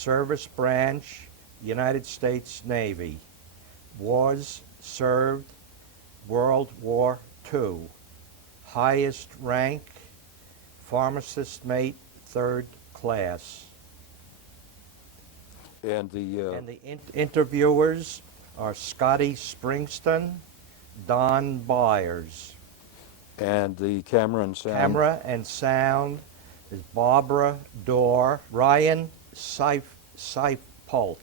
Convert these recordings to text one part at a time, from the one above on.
Service Branch, United States Navy. Wars served, World War II. Highest rank, pharmacist mate, 3rd class. And the Interviewers are Scotty Springston, Don Byers. and the camera and sound. Camera and sound is Barbara Dorr, Ryan Seipolt.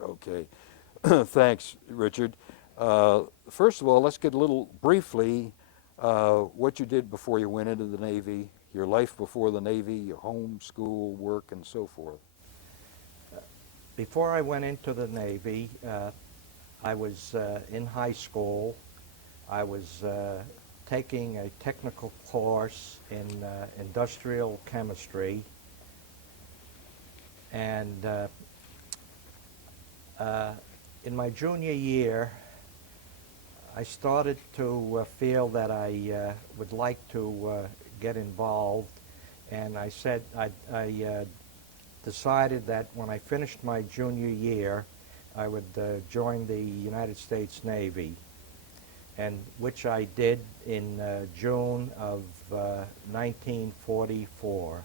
Okay. Thanks, Richard. First of all, let's get a little briefly what you did before you went into the Navy, your life before the Navy, your home, school, work, and so forth. Before I went into the Navy, I was in high school. I was taking a technical course in industrial chemistry, and in my junior year, I started to feel that I would like to get involved, and I said I decided that when I finished my junior year, I would join the United States Navy, and which I did in June of 1944.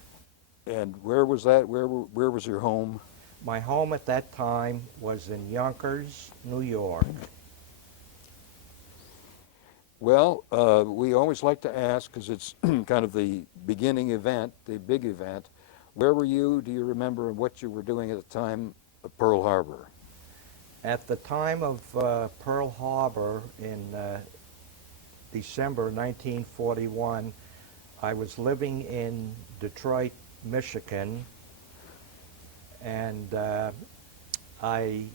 And where was that? Where was your home? My home at that time was in Yonkers, New York. Well, we always like to ask, because it's kind of the beginning event, the big event. Where were you? Do you remember what you were doing at the time of Pearl Harbor? At the time of Pearl Harbor in December 1941, I was living in Detroit, Michigan, and I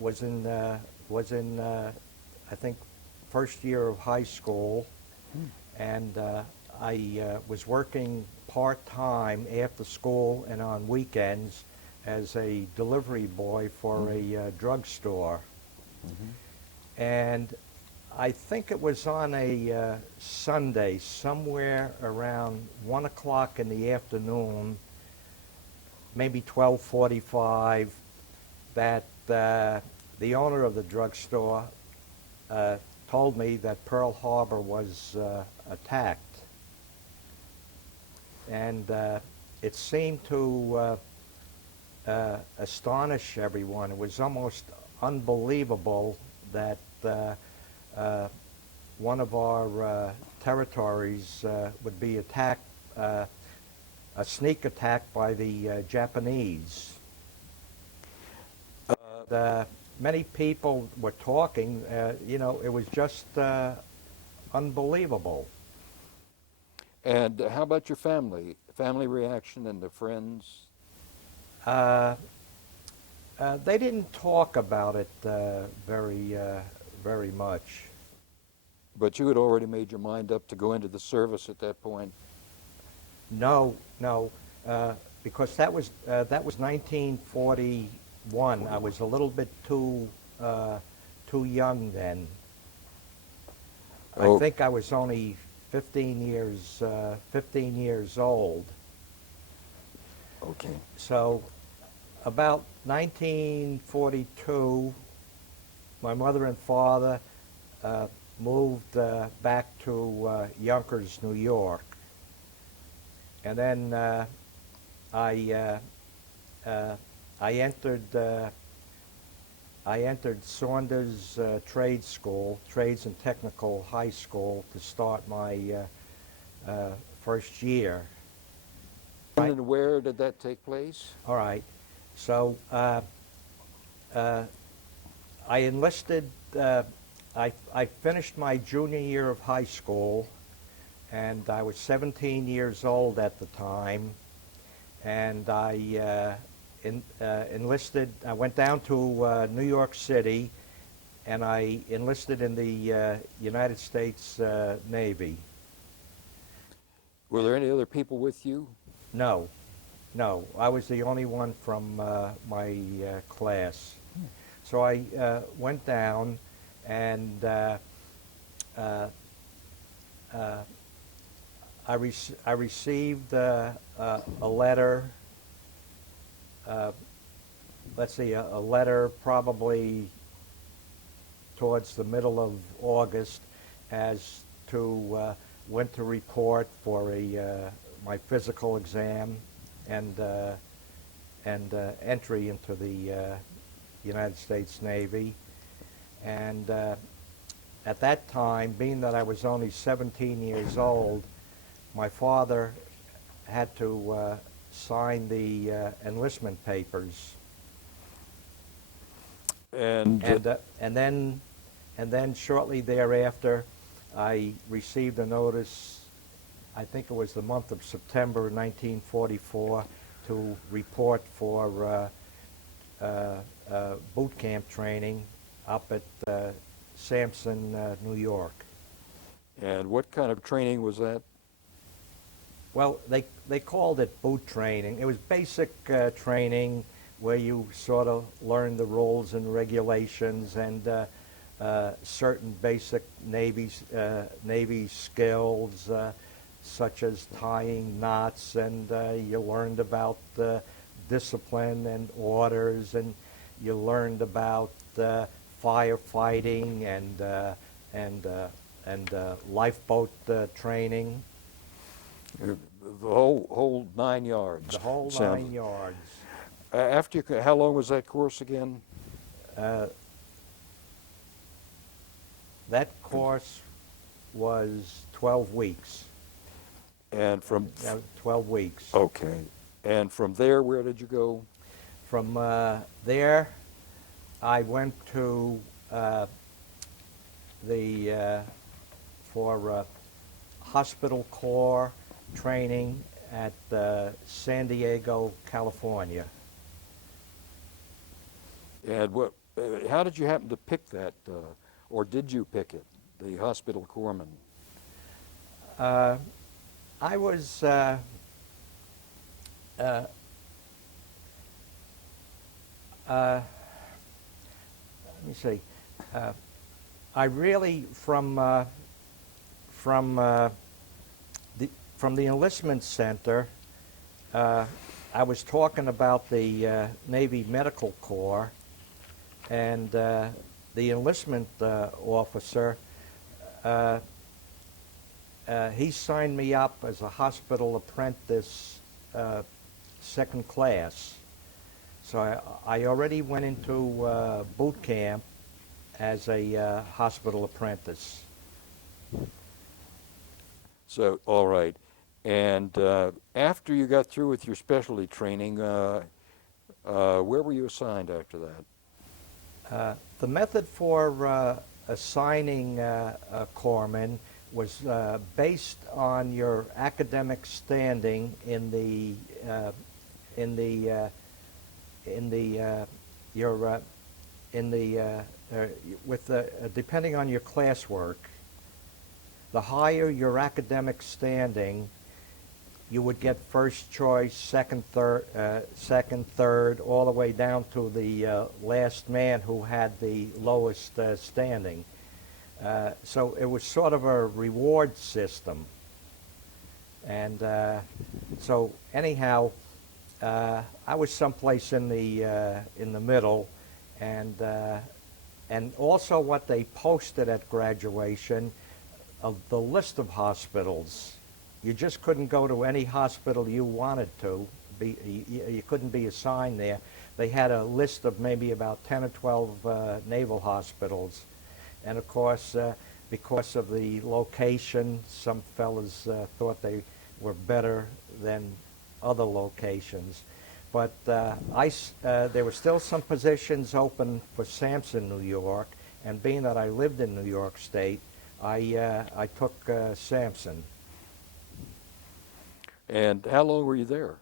was in I think first year of high school, and I was working part-time after school and on weekends as a delivery boy for a drugstore. And I think it was on a Sunday, somewhere around 1 o'clock in the afternoon, maybe 12:45, that the owner of the drugstore told me that Pearl Harbor was attacked. And it seemed to astonish everyone. It was almost unbelievable that one of our territories would be attacked, a sneak attack by the Japanese. Many people were talking, you know, it was just unbelievable. And how about your family? Family reaction and the friends? They didn't talk about it very much. But you had already made your mind up to go into the service at that point. No, because that was 1941. I was a little bit too young then. Oh. I think I was only 15 years old. Okay. So about 1942, my mother and father moved back to Yonkers, New York. And then I entered Saunders Trade School, Trades and Technical High School, to start my first year. And where did that take place? All right. So I enlisted, I finished my junior year of high school, and I was 17 years old at the time, and I enlisted. I went down to New York City, and I enlisted in the United States Navy. Were there any other people with you? No, I was the only one from my class. So I went down, and I received a letter let's see, a letter probably towards the middle of August as to when to report for my physical exam and entry into the United States Navy. And at that time, being that I was only 17 years old, my father had to sign the enlistment papers. And And then shortly thereafter, I received a notice, I think it was the month of September 1944, to report for boot camp training up at Sampson, New York. and what kind of training was that? Well, they called it boot training. It was basic training where you sort of learn the rules and regulations and certain basic Navy skills, such as tying knots, and you learned about discipline and orders, and you learned about firefighting and lifeboat training. The whole 9 yards. The whole Sounds- 9 yards. After you, how long was that course again? That course was 12 weeks. And from 12 weeks. okay, and from there, where did you go? From there, I went to for hospital corps training at San Diego, California. And what? How did you happen to pick that, or did you pick it, the hospital corpsman? I was let me see. I really from the enlistment center. I was talking about the Navy Medical Corps, and the enlistment officer. He signed me up as a hospital apprentice, second class. So I already went into boot camp as a hospital apprentice. So, all right. And after you got through with your specialty training, where were you assigned after that? The method for assigning a corpsman was based on your academic standing in the depending on your classwork. The higher your academic standing, you would get first choice, second, third, all the way down to the last man who had the lowest standing. So it was sort of a reward system. And so anyhow, I was someplace in the middle, and also what they posted at graduation of the list of hospitals. You just couldn't go to any hospital you wanted to. You couldn't be assigned there. They had a list of maybe about 10 or 12 naval hospitals. And of course, because of the location, some fellas thought they were better than other locations. But there were still some positions open for Sampson, New York, and being that I lived in New York State, I took Sampson. And how long were you there?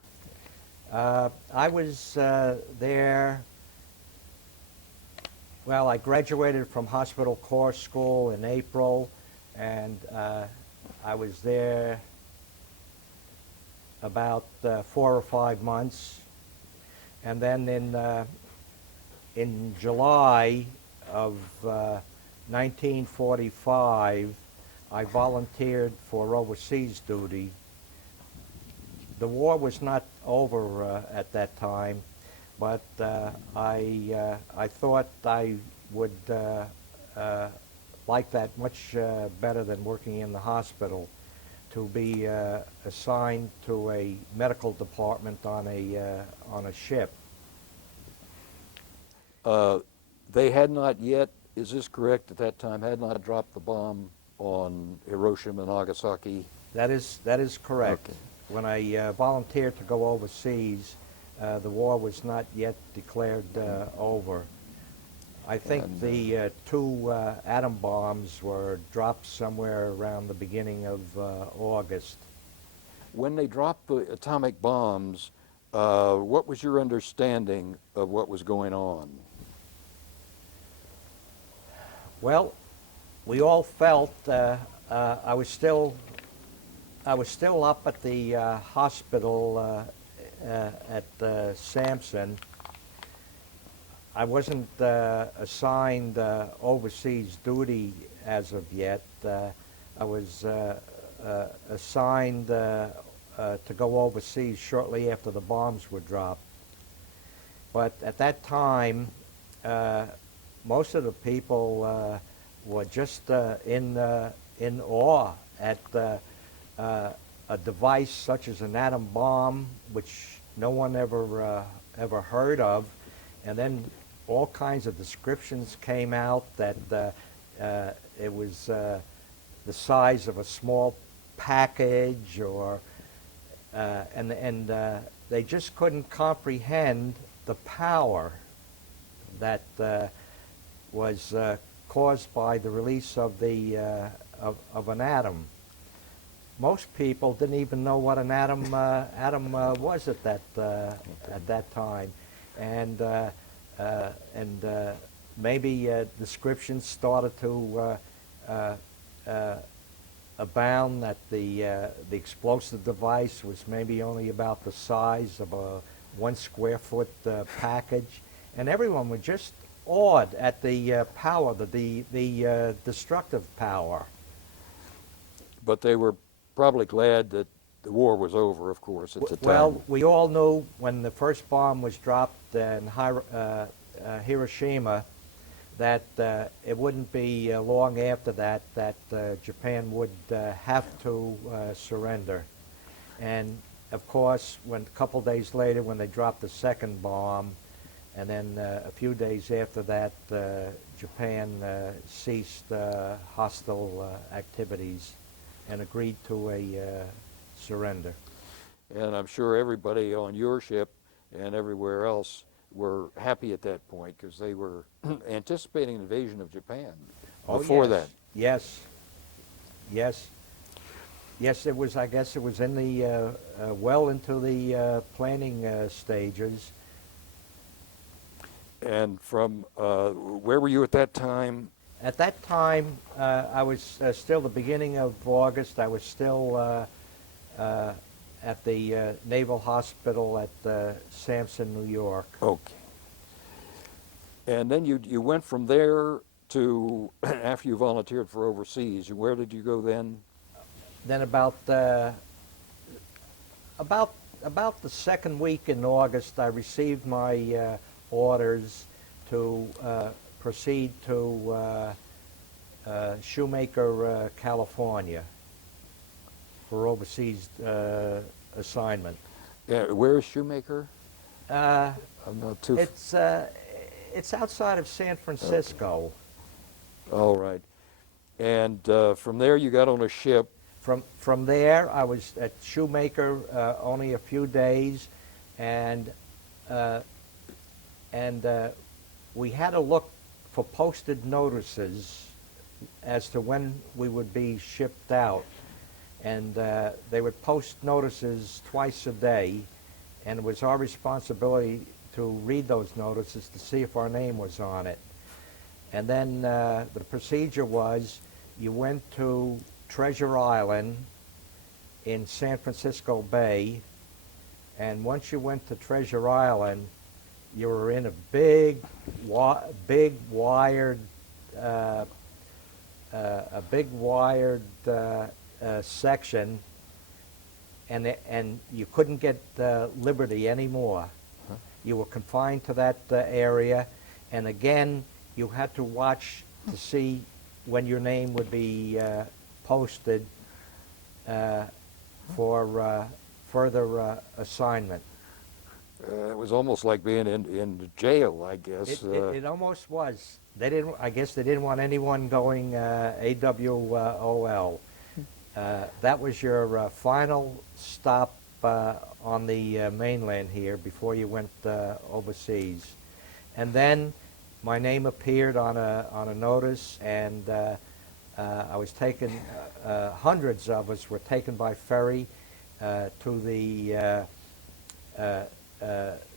I was there, well, I graduated from Hospital Corps School in April, and I was there about 4 or 5 months. And then in July of 1945, I volunteered for overseas duty. The war was not over at that time, but I thought I would like that much better than working in the hospital, to be assigned to a medical department on a ship. They had not yet, is this correct, at that time, had not dropped the bomb on Hiroshima and Nagasaki? That is correct. Okay. When I volunteered to go overseas, the war was not yet declared over. I think And, the two atom bombs were dropped somewhere around the beginning of August. When they dropped the atomic bombs, what was your understanding of what was going on? Well, we all felt I was still up at the hospital at Sampson. I wasn't assigned overseas duty as of yet. I was assigned to go overseas shortly after the bombs were dropped. But at that time, most of the people were just in awe at a device such as an atom bomb, which no one ever heard of, and then all kinds of descriptions came out that it was the size of a small package, or and they just couldn't comprehend the power that was caused by the release of the of an atom. Most people didn't even know what an atom was at that time, and maybe descriptions started to abound that the explosive device was maybe only about the size of a 1 square foot package, and everyone was just awed at the power, the destructive power. But they were probably glad that the war was over, of course, at the time. Well, we all knew when the first bomb was dropped in Hiroshima that it wouldn't be long after that Japan would have to surrender. And of course, when a couple days later, when they dropped the second bomb, and then a few days after that, Japan ceased hostile activities and agreed to a surrender. And I'm sure everybody on your ship and everywhere else were happy at that point, because they were anticipating an invasion of Japan before that. Yes, yes, yes. It was. I guess it was in the well into the planning stages. And from where were you at that time? At that time, I was still the beginning of August. I was still at the Naval Hospital at Sampson, New York. Okay. And then you went from there to, after you volunteered for overseas, where did you go then? Then about the second week in August, I received my orders to proceed to Shoemaker, California, for overseas assignment. Yeah, where is Shoemaker? I'm not too. It's outside of San Francisco. Okay. All right. And from there, you got on a ship. From there, I was at Shoemaker only a few days, and we had to look for posted notices as to when we would be shipped out. And they would post notices twice a day, and it was our responsibility to read those notices to see if our name was on it. And then the procedure was you went to Treasure Island in San Francisco Bay, and once you went to Treasure Island, you were in a big wired section, and you couldn't get Liberty anymore. Huh? you were confined to that area, and again, you had to watch to see when your name would be posted for further assignment. It was almost like being in jail, I guess. It almost was. They didn't. I guess they didn't want anyone going AWOL. That was your final stop on the mainland here before you went overseas, and then my name appeared on a notice, and I was taken. Hundreds of us were taken by ferry to the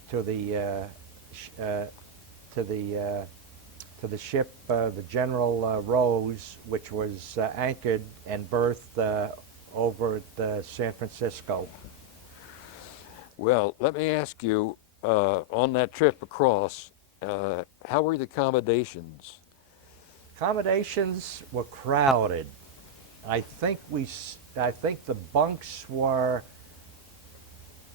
to the to the ship, the General Rose, which was anchored and berthed over at San Francisco. Well, let me ask you, on that trip across, how were the accommodations? Accommodations were crowded. I think the bunks were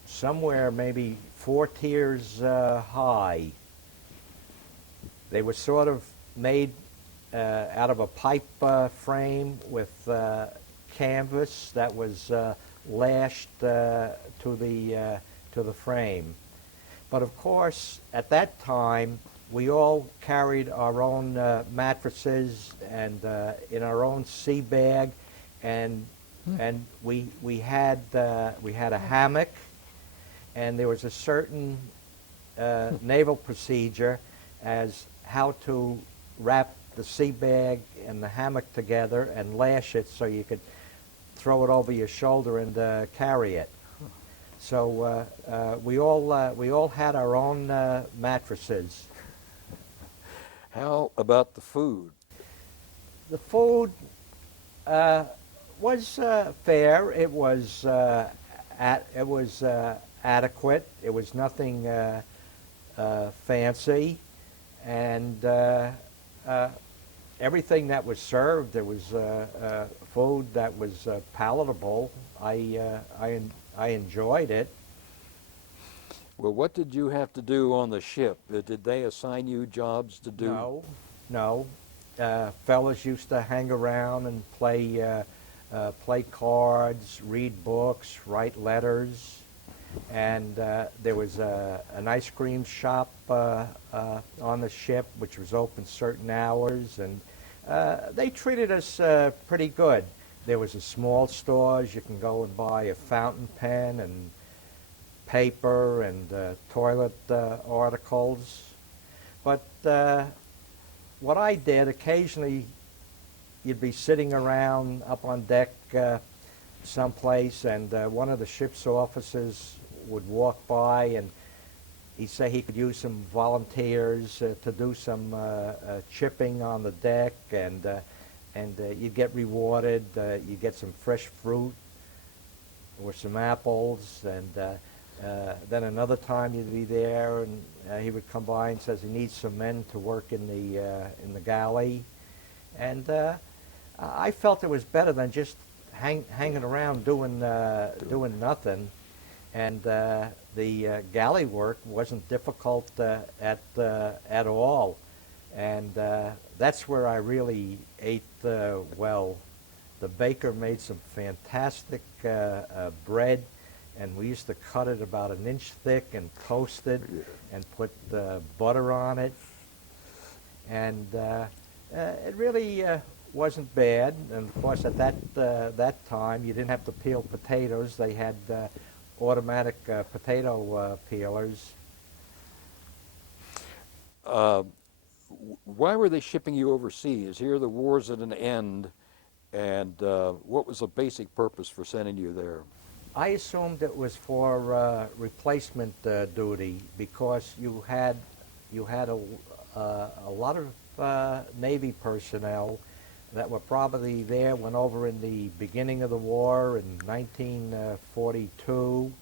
somewhere maybe 4 tiers high. They were sort of made out of a pipe frame with canvas that was lashed to the frame. But of course, at that time, we all carried our own mattresses and in our own sea bag, and we had a hammock, and there was a certain naval procedure as how to wrap the sea bag and the hammock together and lash it so you could throw it over your shoulder and carry it. So we all had our own mattresses. How about the food? The food was fair. It was adequate. It was nothing fancy, and everything that was served, there was food that was palatable. I enjoyed it. Well, what did you have to do on the ship? Did they assign you jobs to do? No. Fellas used to hang around and play cards, read books, write letters, and there was an ice cream shop on the ship, which was open certain hours, and they treated us pretty good. There was a small stores. You can go and buy a fountain pen and paper and toilet articles. But what I did, occasionally you'd be sitting around up on deck someplace, and one of the ship's officers would walk by, and he'd say he could use some volunteers to do some chipping on the deck, and you'd get rewarded. You'd get some fresh fruit or some apples, and then another time you'd be there, and he would come by and says he needs some men to work in the galley, and I felt it was better than just hanging around doing nothing, and the galley work wasn't difficult at all, and that's where I really ate well. The baker made some fantastic bread, and we used to cut it about an inch thick and toast it and put butter on it. And it really wasn't bad. And of course, at that time, you didn't have to peel potatoes. They had automatic potato peelers. Why were they shipping you overseas? Here the war's at an end, and what was the basic purpose for sending you there? I assumed it was for replacement duty, because you had a lot of Navy personnel that were probably there, went over in the beginning of the war in 1942,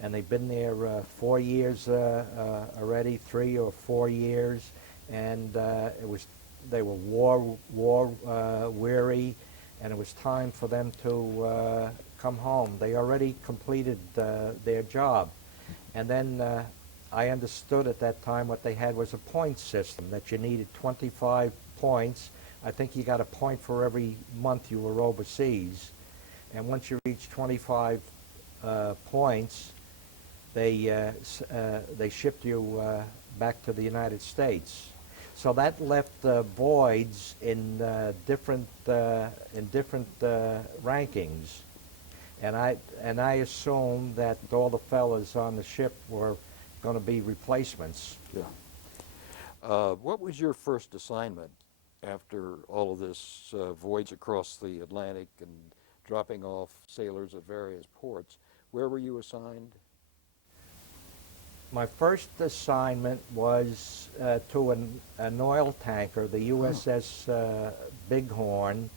and they've been there 4 years already, 3 or 4 years, and they were war weary, and it was time for them to come home. They already completed their job. And then I understood at that time what they had was a point system, that you needed 25 points. I think you got a point for every month you were overseas. And once you reach 25 points, they shipped you back to the United States. So that left voids in different rankings, and I assumed that all the fellas on the ship were going to be replacements. Yeah. What was your first assignment after all of this voyage across the Atlantic and dropping off sailors at various ports? Where were you assigned? My first assignment was to an oil tanker, the USS Bighorn,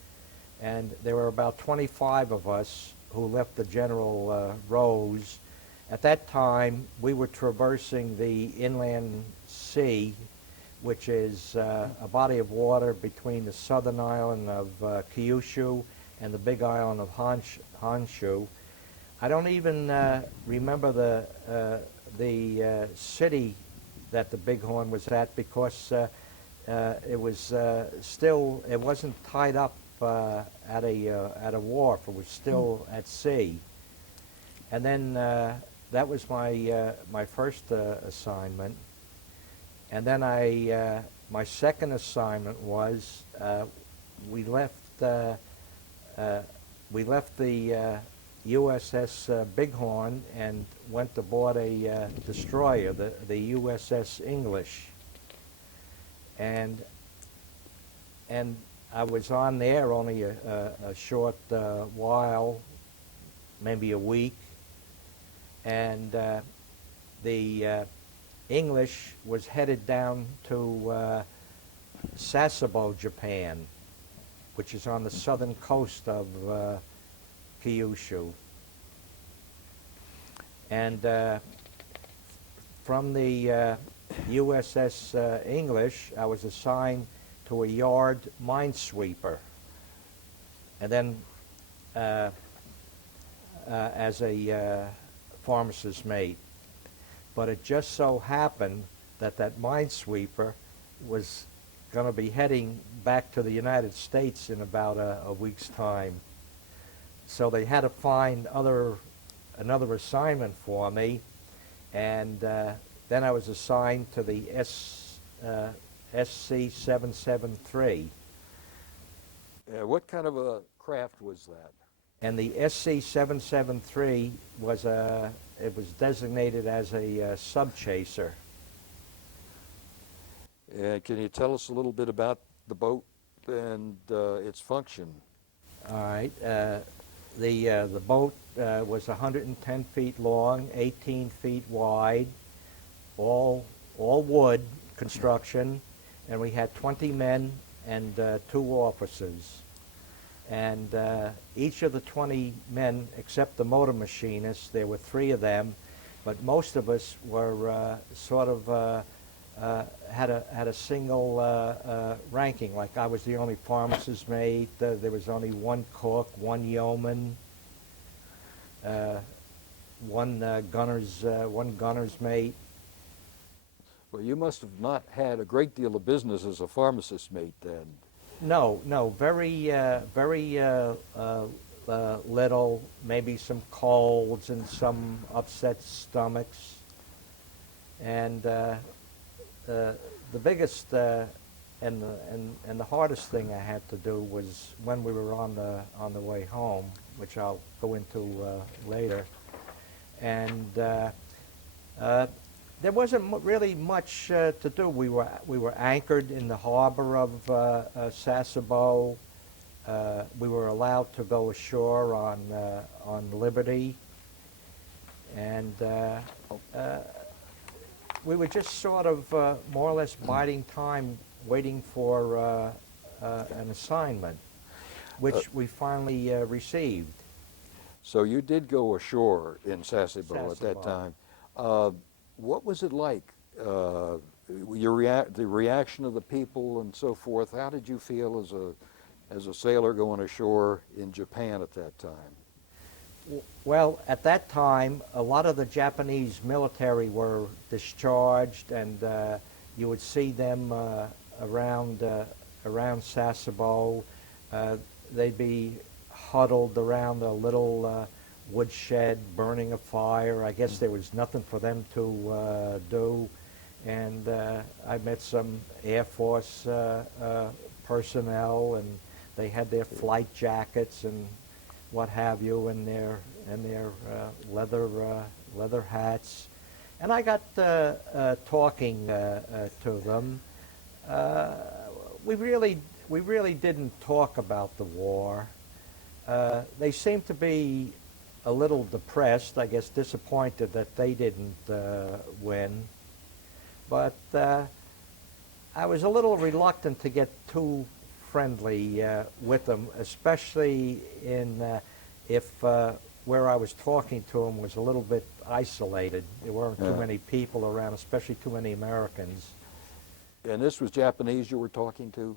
and there were about 25 of us who left the General Rose. At that time, we were traversing the inland sea, which is a body of water between the southern island of Kyushu and the big island of Honshu. I don't even remember the city that the Bighorn was at, because it was it wasn't tied up at a wharf. It was still at sea. And then that was my first assignment. And then my second assignment was we left the USS Bighorn and went aboard a destroyer, the USS English, and I was on there only a short while, maybe a week, and the English was headed down to Sasebo, Japan, which is on the southern coast of Kyushu. And from the USS English, I was assigned to a yard minesweeper, and then as a pharmacist's mate. But it just so happened that minesweeper was going to be heading back to the United States in about a week's time. So they had to find another assignment for me, and then I was assigned to the SC-773. What kind of a craft was that? And the SC-773 was designated as a sub-chaser. Can you tell us a little bit about the boat and its function? All right. The boat was 110 feet long, 18 feet wide, all wood construction, and we had 20 men and 2 officers. And each of the 20 men, except the motor machinist, there were 3 of them, but most of us were sort of had a single ranking. Like I was the only pharmacist's mate. There was only 1 cook, 1 yeoman, one gunner's mate. Well, you must have not had a great deal of business as a pharmacist's mate then. No, very little, maybe some colds and some upset stomachs. And the biggest and the hardest thing I had to do was when we were on the way home, which I'll go into later. And there wasn't really much to do. We were anchored in the harbor of Sasebo. We were allowed to go ashore on Liberty, and we were just sort of more or less biding time, waiting for an assignment, which we finally received. So you did go ashore in Sasebo at that time. What was it like? The reaction of the people and so forth. How did you feel as a sailor going ashore in Japan at that time? Well, at that time, a lot of the Japanese military were discharged, and you would see them around Sasebo. They'd be huddled around a little woodshed, burning a fire. I guess there was nothing for them to do. And I met some Air Force personnel, and they had their flight jackets and what have you, and their leather hats. And I got talking to them. We really didn't talk about the war. They seemed to be a little depressed, I guess disappointed that they didn't win. But I was a little reluctant to get too friendly with them, especially if where I was talking to them was a little bit isolated. There weren't too many people around, especially too many Americans. And this was Japanese you were talking to?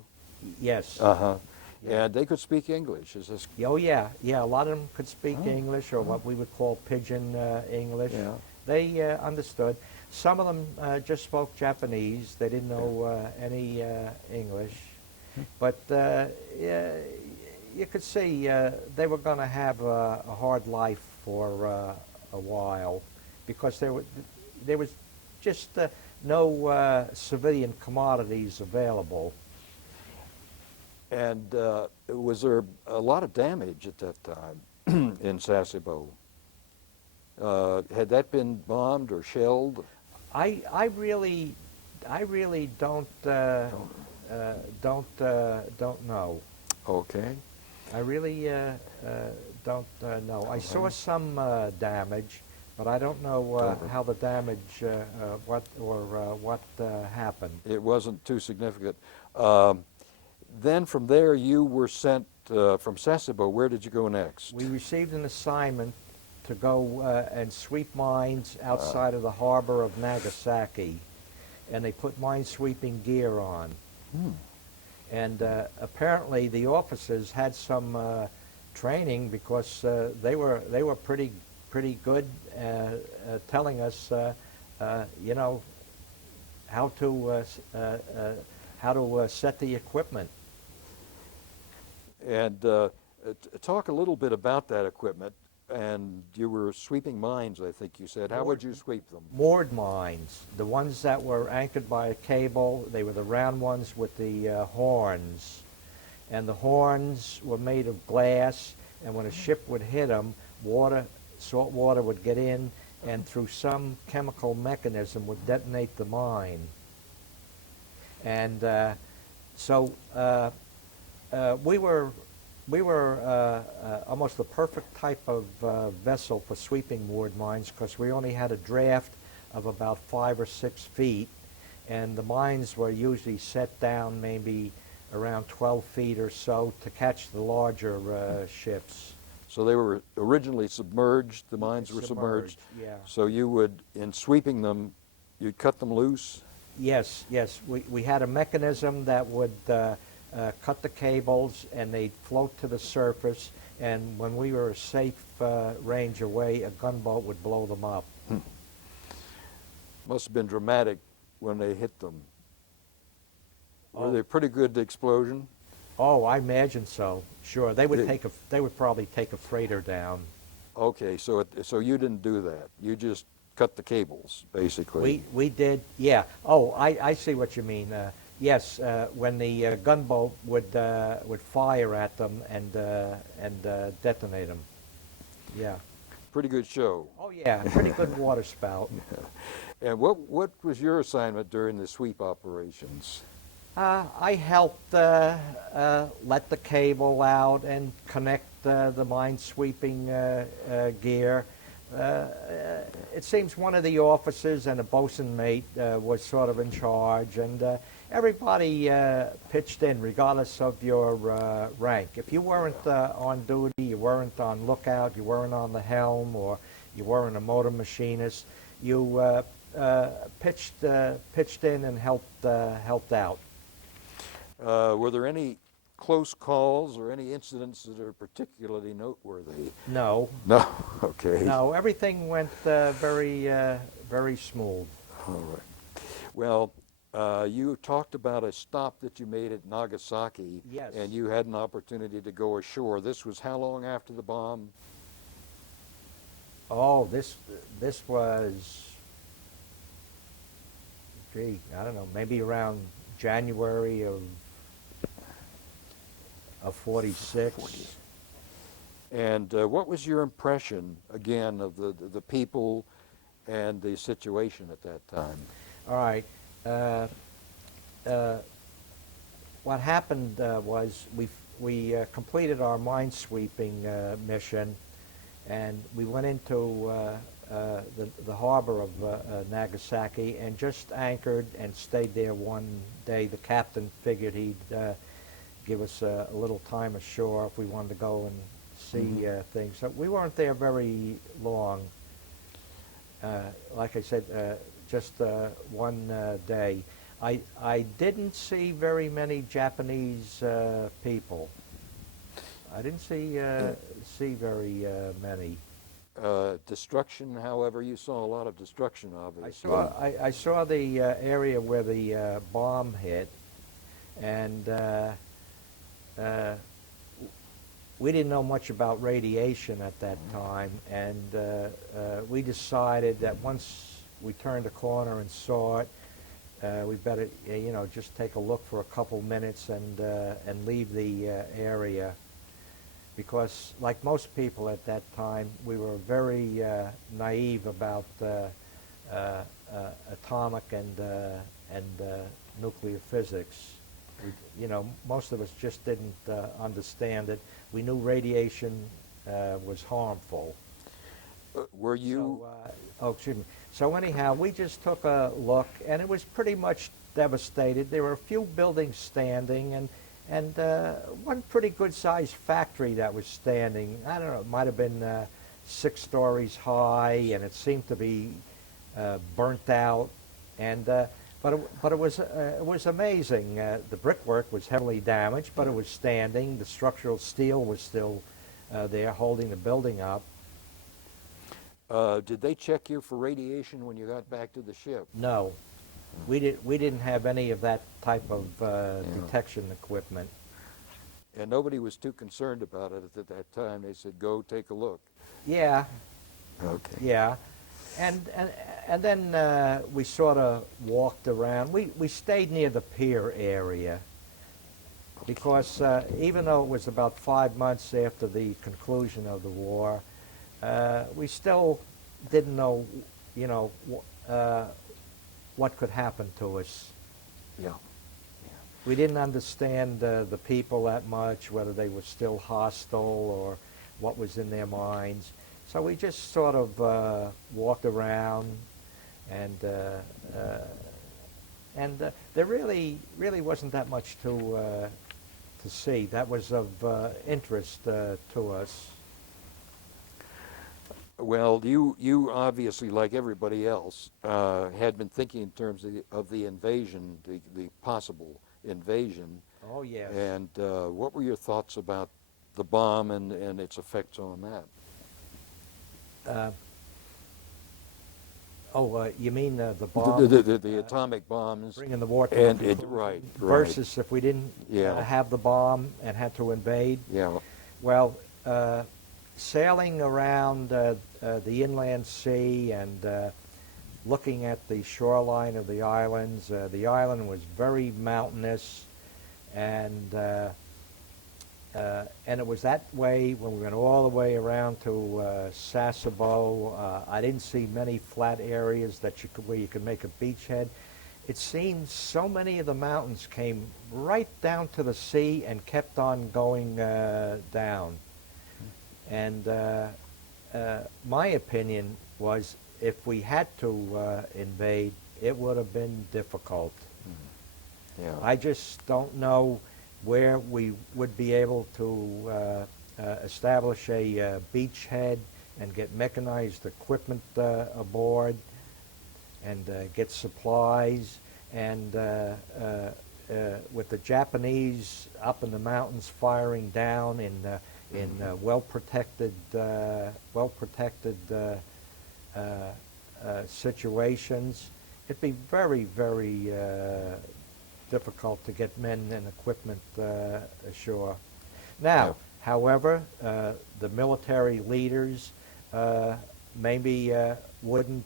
Yes. Uh-huh. Yeah. And they could speak English. Is this? Oh, yeah. Yeah, a lot of them could speak English, or what we would call pidgin English. Yeah. They understood. Some of them just spoke Japanese. They didn't know any English. But yeah, you could see they were going to have a hard life for a while, because there was just no civilian commodities available. And was there a lot of damage at that time in Sasebo? Had that been bombed or shelled? I really don't know. Okay. I really don't know. I saw some damage, but I don't know how the damage, what happened. It wasn't too significant. Then from there you were sent from Sasebo. Where did you go next? We received an assignment to go and sweep mines outside of the harbor of Nagasaki, and they put mine-sweeping gear on. And apparently the officers had some training, because they were pretty good telling us, you know, how to set the equipment. And talk a little bit about that equipment. And you were sweeping mines, I think you said. How would you sweep them? Moored mines, the ones that were anchored by a cable. They were the round ones with the horns. And the horns were made of glass, and when a ship would hit them, salt water would get in, and through some chemical mechanism would detonate the mine. And so we were almost the perfect type of vessel for sweeping moored mines, because we only had a draft of about 5 or 6 feet, and the mines were usually set down maybe around 12 feet or so to catch the larger ships. So they were originally submerged, the mines were submerged. Yeah. So you would, in sweeping them, you'd cut them loose? Yes. We had a mechanism that would cut the cables, and they'd float to the surface, and when we were a safe range away, a gunboat would blow them up. Must have been dramatic when they hit them. Were they pretty good explosion? Oh, I imagine so. Sure, they would probably take a freighter down. Okay, so you didn't do that. You just cut the cables, basically. We did, yeah. Oh, I see what you mean. Yes, when the gunboat would fire at them and detonate them. Yeah. Pretty good show. Oh yeah, pretty good water spout. And what was your assignment during the sweep operations? I helped let the cable out and connect the mine-sweeping gear. It seems one of the officers and a bosun mate was sort of in charge, and everybody pitched in, regardless of your rank. If you weren't on duty, you weren't on lookout, you weren't on the helm, or you weren't a motor machinist, you pitched in and helped out. Were there any close calls or any incidents that are particularly noteworthy? No, No. Okay. no, everything went very smooth. All right. Well, you talked about a stop that you made at Nagasaki, Yes. and you had an opportunity to go ashore. This was how long after the bomb? Oh, this was, gee, I don't know, maybe around January of 46. And what was your impression, again, of the people and the situation at that time? All right. Uh, uh, what happened was we completed our minesweeping mission, and we went into the harbor of Nagasaki and just anchored and stayed there one day. The captain figured he'd give us a little time ashore if we wanted to go and see things. So we weren't there very long. Like I said, just one day. I didn't see very many Japanese people. I didn't see very many. Destruction, however, you saw a lot of destruction, obviously. I saw the area where the bomb hit, and we didn't know much about radiation at that time, and we decided that once we turned a corner and saw it, we better, just take a look for a couple minutes and leave the area, because, like most people at that time, we were very naive about atomic and nuclear physics. Most of us just didn't understand it. We knew radiation was harmful. Were you? Excuse me. So anyhow, we just took a look, and it was pretty much devastated. There were a few buildings standing, and one pretty good-sized factory that was standing. I don't know, it might have been 6 stories high, and it seemed to be burnt out. And but it was amazing. The brickwork was heavily damaged, but it was standing. The structural steel was still there, holding the building up. Did they check you for radiation when you got back to the ship? No, we didn't have any of that type of detection equipment. And nobody was too concerned about it at that time. They said, "Go take a look." Yeah. Okay. Yeah, and then we sort of walked around. We stayed near the pier area because even though it was about 5 months after the conclusion of the war, we still didn't know, what could happen to us. Yeah. We didn't understand the people that much, whether they were still hostile or what was in their minds. So we just sort of walked around, and there really wasn't that much to see. That was of interest to us. Well, you obviously, like everybody else, had been thinking in terms of the invasion, the possible invasion. Oh, yes. And what were your thoughts about the bomb and its effects on that? You mean the bomb? The atomic bombs. Bringing the war to And a conclusion, right. versus if we didn't Yeah. have the bomb and had to invade. Yeah. Well, sailing around the inland sea and looking at the shoreline of the islands, the island was very mountainous, and it was that way when we went all the way around to Sasebo. I didn't see many flat areas where you could make a beachhead. It seemed so many of the mountains came right down to the sea and kept on going down. And my opinion was, if we had to invade, it would have been difficult. Yeah. I just don't know where we would be able to establish a beachhead and get mechanized equipment aboard and get supplies and with the Japanese up in the mountains firing down in well protected situations, it'd be very, very difficult to get men and equipment ashore. Now, Yeah. however, the military leaders maybe wouldn't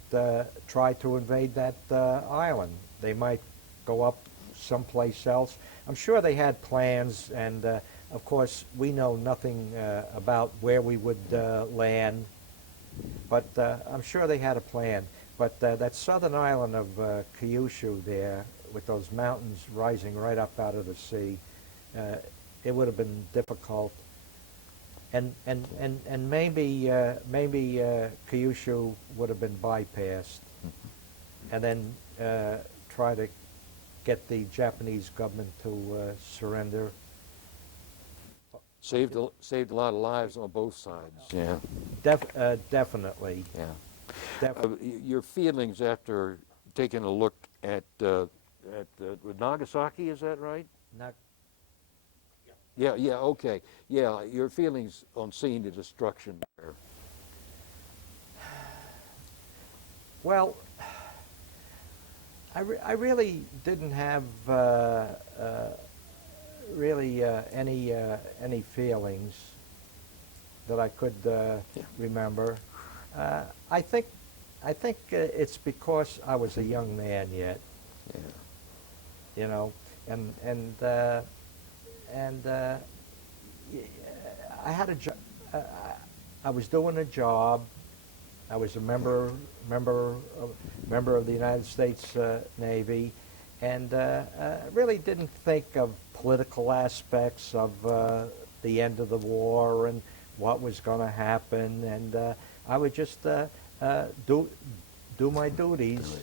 try to invade that island. They might go up someplace else. I'm sure they had plans, and of course, we know nothing about where we would land, but I'm sure they had a plan. But that southern island of Kyushu there, with those mountains rising right up out of the sea, it would have been difficult. And maybe Kyushu would have been bypassed, and then try to get the Japanese government to surrender. Saved a lot of lives on both sides. Yeah. Definitely. Yeah. Definitely. Your feelings after taking a look at Nagasaki, is that right? Not, Yeah, yeah, okay. Yeah, your feelings on seeing the destruction there. well, I really didn't have really any feelings that I could remember. I think it's because I was a young man yet, Yeah. you know, and I had a job. I was doing a job. I was a member of the United States Navy, and really didn't think of political aspects of the end of the war and what was going to happen, and I would just do my duties.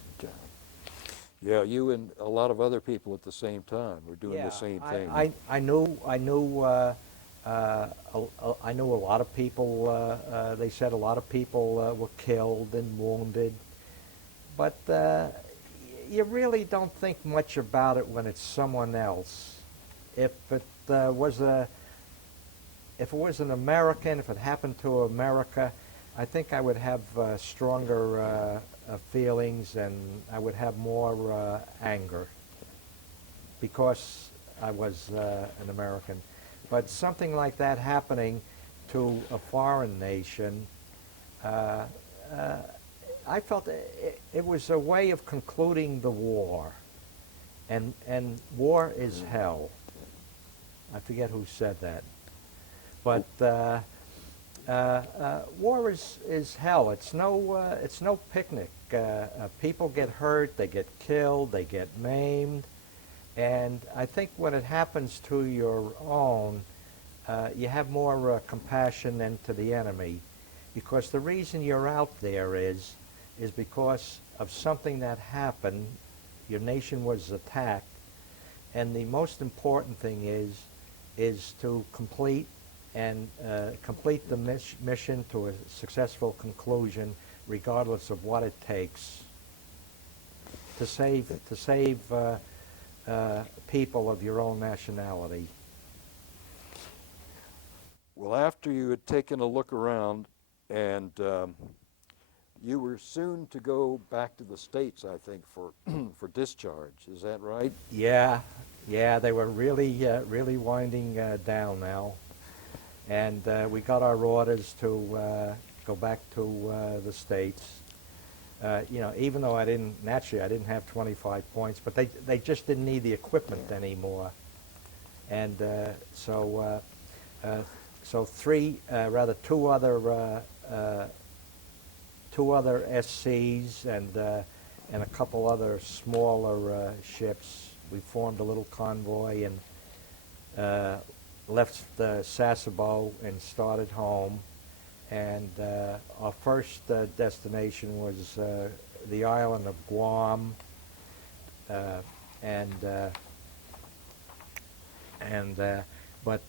Yeah, you and a lot of other people at the same time were doing the same thing. I knew I knew a lot of people. They said a lot of people were killed and wounded, but you really don't think much about it when it's someone else. If it was an American, if it happened to America, I think I would have stronger feelings, and I would have more anger because I was an American. But something like that happening to a foreign nation, I felt it was a way of concluding the war. And war is hell. I forget who said that. But war is hell. It's no picnic. People get hurt, they get killed, they get maimed. And I think when it happens to your own, you have more compassion than to the enemy, because the reason you're out there is because of something that happened. Your nation was attacked, and the most important thing is to complete the mission to a successful conclusion, regardless of what it takes, to save people of your own nationality. Well, after you had taken a look around, and you were soon to go back to the States, I think, for for discharge. Is that right? Yeah, they were really winding down now, and we got our orders to go back to the States. Even though I didn't have 25 points, but they just didn't need the equipment anymore, and so two other SCs and a couple other smaller ships. We formed a little convoy and left Sasebo and started home. And our first destination was the island of Guam, but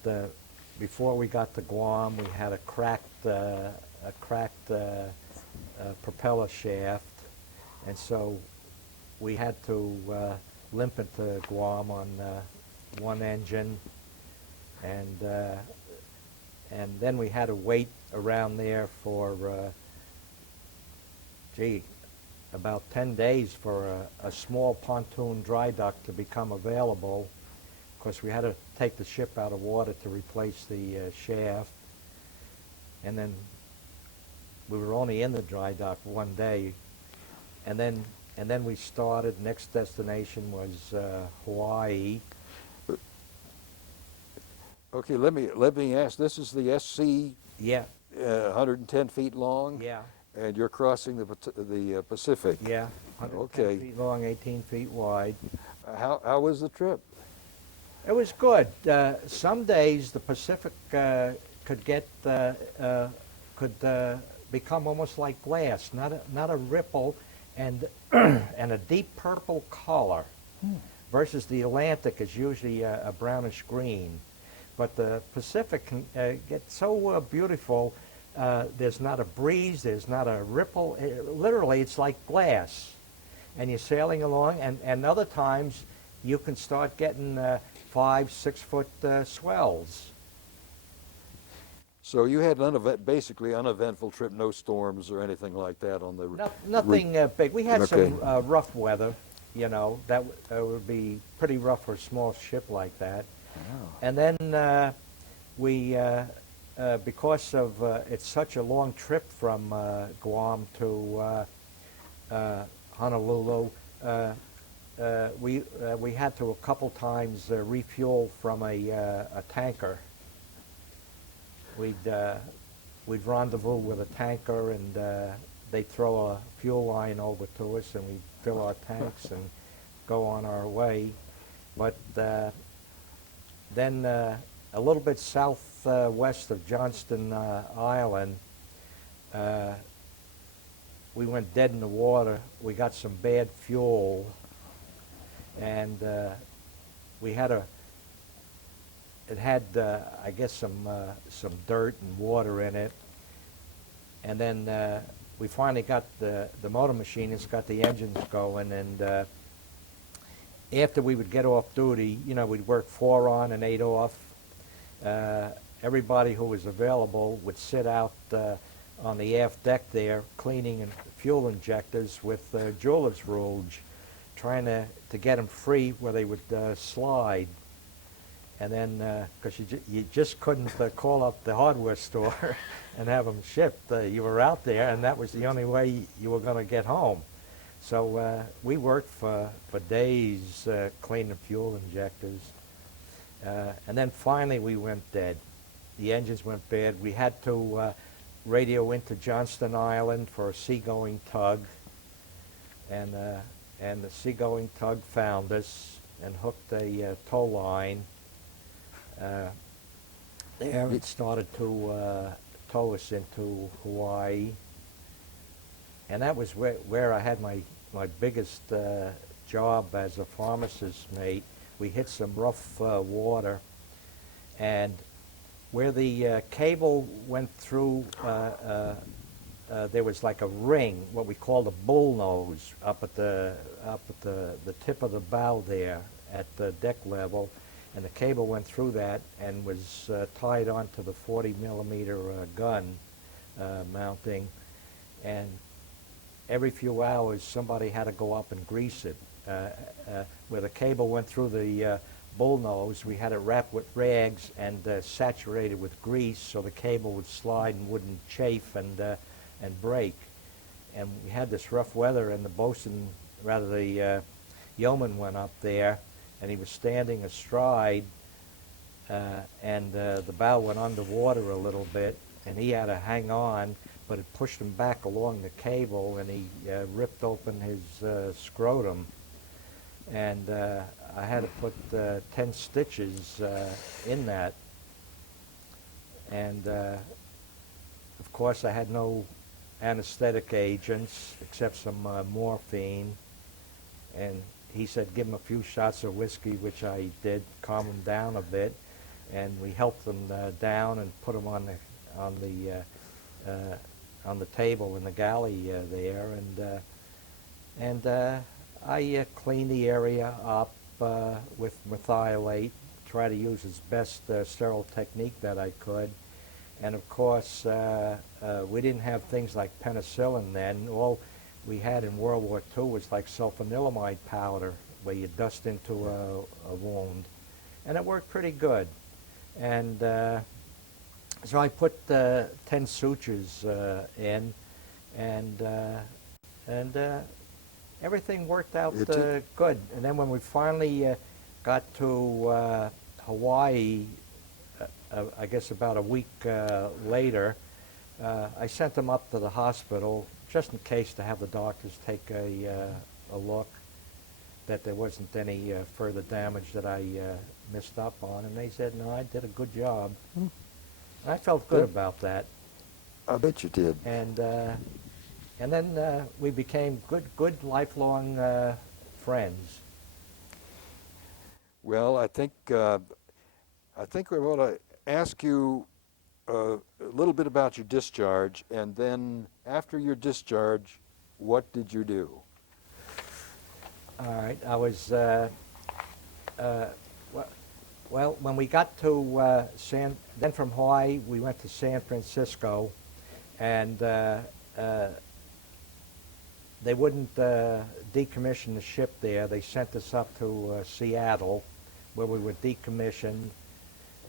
before we got to Guam, we had a cracked propeller shaft, and so we had to limping to Guam on one engine, and then we had to wait around there for about 10 days for a small pontoon dry dock to become available. Of course, we had to take the ship out of water to replace the shaft, and then we were only in the dry dock one day, and then we started. Next destination was Hawaii. Okay, let me ask. This is the SC, Yeah, 110 feet long, yeah, and you're crossing the Pacific. yeah. 110 Okay. feet long, 18 feet wide. How was the trip? It was good. Some days the Pacific could get become almost like glass, not a ripple, and and a deep purple color. Versus the Atlantic is usually a brownish green, but the Pacific can get so beautiful. There's not a breeze. There's not a ripple. Literally, it's like glass, and you're sailing along. And other times, you can start getting 5, 6 foot swells. So you had basically uneventful trip, no storms or anything like that on the Nothing big. We had Okay. some rough weather, you know, that would be pretty rough for a small ship like that. Wow. And then we, because of it's such a long trip from Guam to Honolulu, we had to a couple times refuel from a tanker. We'd rendezvous with a tanker, and they'd throw a fuel line over to us, and we'd fill our tanks and go on our way. But then a little bit southwest of Johnston Island, we went dead in the water. We got some bad fuel, and we had it had, I guess, some dirt and water in it. And then we finally got the motor machinist got the engines going, and after we would get off duty, you know, we'd work 4 on and 8 off. Everybody who was available would sit out on the aft deck there, cleaning and fuel injectors with jeweler's rouge, trying to get them free where they would slide. And then, because you just couldn't call up the hardware store and have them shipped. You were out there, and that was the only way you were going to get home. So we worked for days cleaning fuel injectors. And then finally we went dead. The engines went bad. We had to radio into Johnston Island for a seagoing tug. And the seagoing tug found us and hooked a tow line. There it started to tow us into Hawaii, and that was where I had my biggest job as a pharmacist mate. We hit some rough water, and where the cable went through, there was like a ring, what we called a bull nose, up at the tip of the bow there at the deck level. And the cable went through that and was tied onto the 40-millimeter gun mounting. And every few hours, somebody had to go up and grease it. Where the cable went through the bull nose, we had it wrapped with rags and saturated with grease so the cable would slide and wouldn't chafe and break. And we had this rough weather, and the bosun, rather the yeoman, went up there, and he was standing astride, and the bow went underwater a little bit, and he had to hang on, but it pushed him back along the cable, and he ripped open his scrotum, and I had to put 10 stitches in that, and of course I had no anesthetic agents except some morphine, and he said give him a few shots of whiskey, which I did, calm him down a bit, and we helped them down and put them on the table in the galley there, and I cleaned the area up with methylate, try to use as best sterile technique that I could. And of course, we didn't have things like penicillin then. All we had in World War II was like sulfanilamide powder, where you dust into a wound. And it worked pretty good. And so I put 10 sutures in, and everything worked out good. And then when we finally got to Hawaii, I guess about a week later, I sent them up to the hospital just in case to have the doctors take a look that there wasn't any further damage that I missed up on. And they said, no, I did a good job. And I felt good about that. I bet you did. And then we became good lifelong friends. Well, I think we want to ask you a little bit about your discharge, and then after your discharge, what did you do? All right, I was, well, when we got to then from Hawaii, we went to San Francisco, and they wouldn't decommission the ship there. They sent us up to Seattle, where we were decommissioned,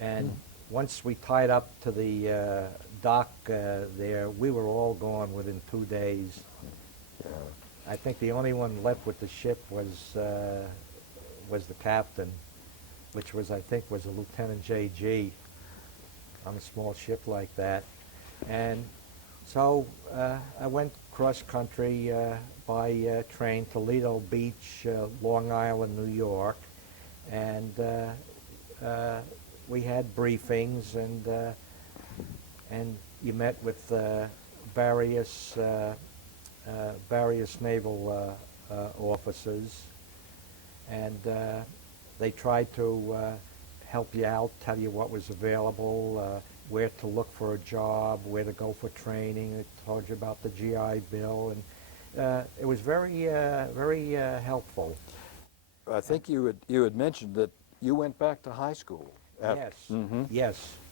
and once we tied up to the dock there, we were all gone within 2 days. I think the only one left with the ship was the captain, which was, I think, was a Lieutenant J.G. on a small ship like that. And so I went cross country by train to Lido Beach, Long Island, New York, and we had briefings, and you met with various naval officers, and they tried to help you out, tell you what was available, where to look for a job, where to go for training. They told you about the GI Bill, and it was very helpful. I think you had mentioned that you went back to high school. Yes,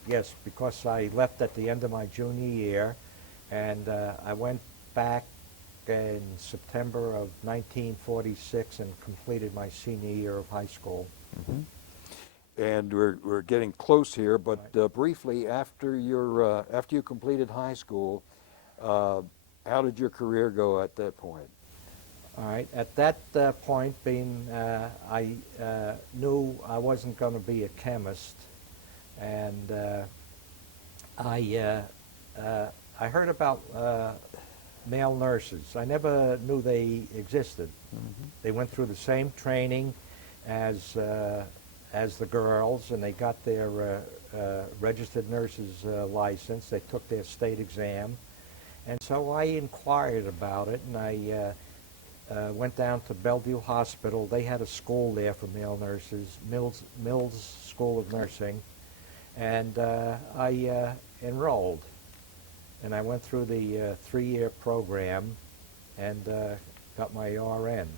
yes, because I left at the end of my junior year, and I went back in September of 1946 and completed my senior year of high school. And we're getting close here, but briefly, after you completed high school, how did your career go at that point? All right. At that point, I knew I wasn't going to be a chemist, and I heard about male nurses. I never knew they existed. They went through the same training as the girls, and they got their registered nurse's license. They took their state exam, and so I inquired about it, and I went down to Bellevue Hospital. They had a school there for male nurses, Mills School of Nursing, and I enrolled. And I went through the 3-year program and got my RN.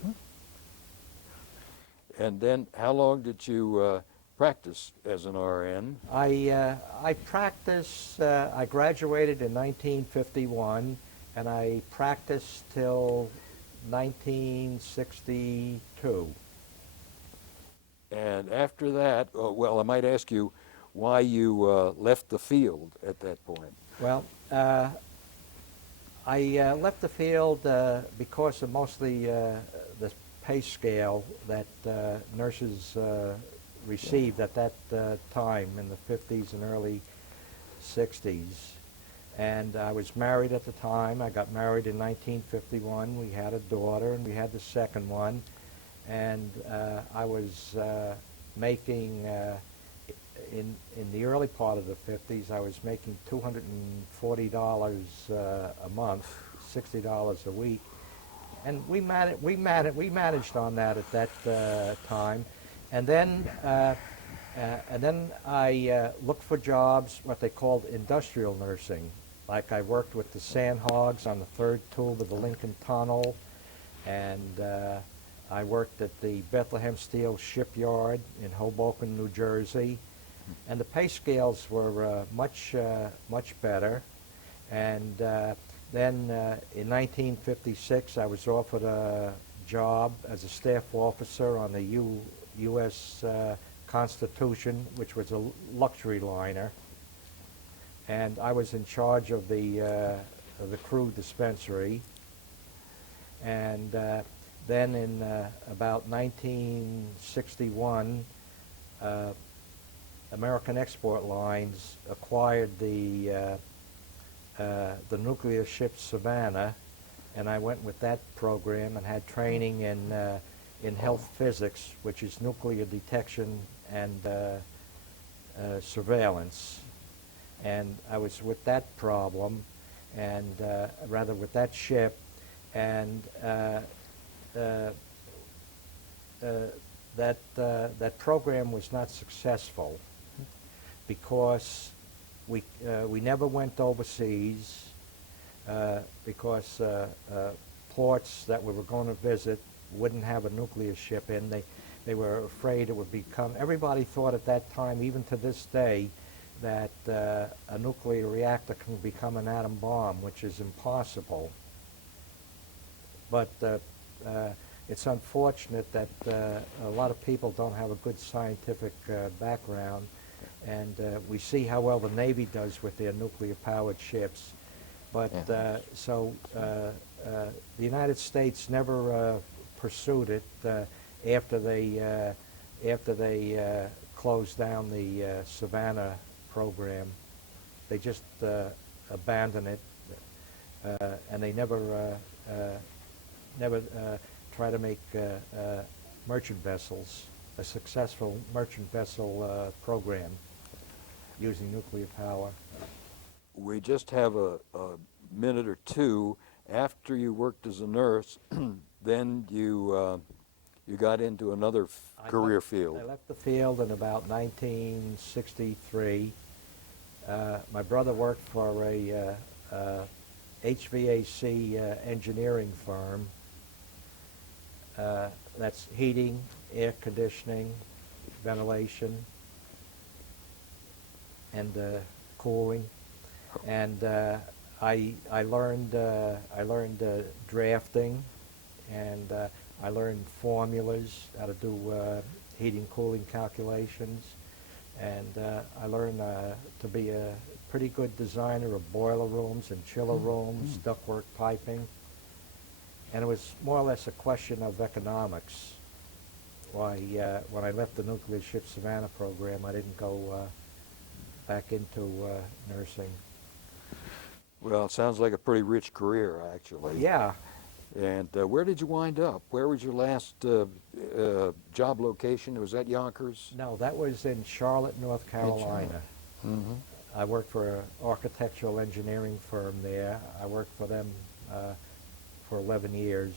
And then how long did you practice as an RN? I practiced, I graduated in 1951, and I practiced till 1962. And after that, well, I might ask you why you left the field at that point. Well, I left the field because of mostly the pay scale that nurses received at that time in the 50s and early 60s. And I was married at the time. I got married in 1951. We had a daughter, and we had the second one. And I was making, in the early part of the 50s, I was making $240 a month, $60 a week. And we managed on that at that time. And then I looked for jobs, what they called industrial nursing. Like I worked with the Sandhogs on the third tube of the Lincoln Tunnel, and I worked at the Bethlehem Steel Shipyard in Hoboken, New Jersey, and the pay scales were much better. And then in 1956, I was offered a job as a staff officer on the U.S. Constitution, which was a luxury liner, and I was in charge of the crew dispensary. And then in about 1961, American Export Lines acquired the nuclear ship Savannah, and I went with that program and had training in health physics, which is nuclear detection and surveillance. And I was with that problem, and rather with that ship, and that program was not successful because we never went overseas because ports that we were going to visit wouldn't have a nuclear ship in. They were afraid it would become, everybody thought at that time, even to this day, that a nuclear reactor can become an atom bomb, which is impossible. But it's unfortunate that a lot of people don't have a good scientific background, and we see how well the Navy does with their nuclear-powered ships. But so the United States never pursued it after they closed down the Savannah program. They just abandoned it, and they never try to make merchant vessels, a successful merchant vessel program using nuclear power. We just have a minute or two. After you worked as a nurse, then you got into another career field. I left the field in about 1963. My brother worked for a HVAC engineering firm. That's heating, air conditioning, ventilation, and cooling. And I learned drafting, and I learned formulas, how to do heating, cooling calculations, and I learned to be a pretty good designer of boiler rooms and chiller rooms, ductwork piping. And it was more or less a question of economics. Why, when I left the nuclear ship Savannah program, I didn't go back into nursing. Well, it sounds like a pretty rich career, actually. Yeah. And where did you wind up? Where was your last job location? Was that Yonkers? No, that was in Charlotte, North Carolina. Mm-hmm. I worked for an architectural engineering firm there. I worked for them for 11 years.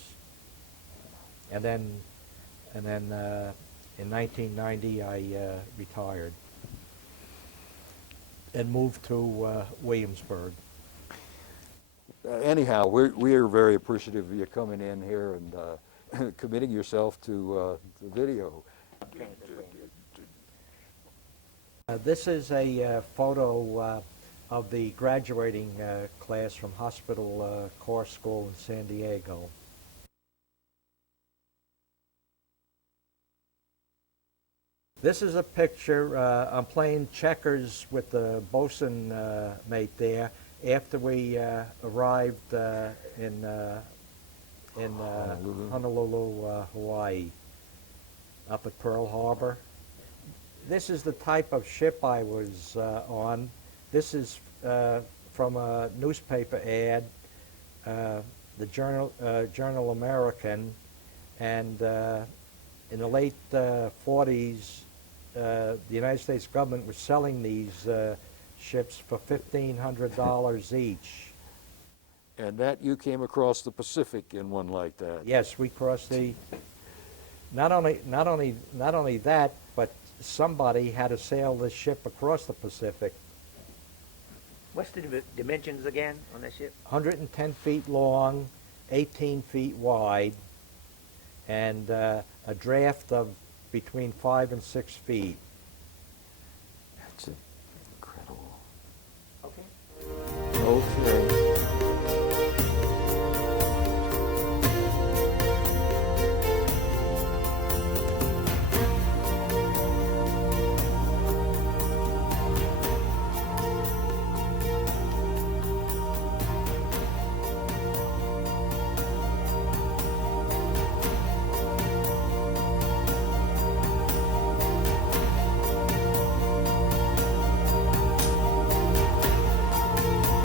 And then in 1990, I retired and moved to Williamsburg. Anyhow, we are very appreciative of you coming in here and committing yourself to the video. This is a photo of the graduating class from Hospital Car School in San Diego. This is a picture. I'm playing checkers with the bosun mate there after we arrived in Honolulu, Hawaii, up at Pearl Harbor. This is the type of ship I was on. This is from a newspaper ad, the Journal American, and in the late 40s, the United States government was selling these ships for $1,500 each. And that you came across the Pacific in one like that. Yes, we crossed the. Not only that, but somebody had to sail this ship across the Pacific. What's the dimensions again on that ship? 110 feet long, 18 feet wide, and a draft of between 5 and 6 feet. That's it.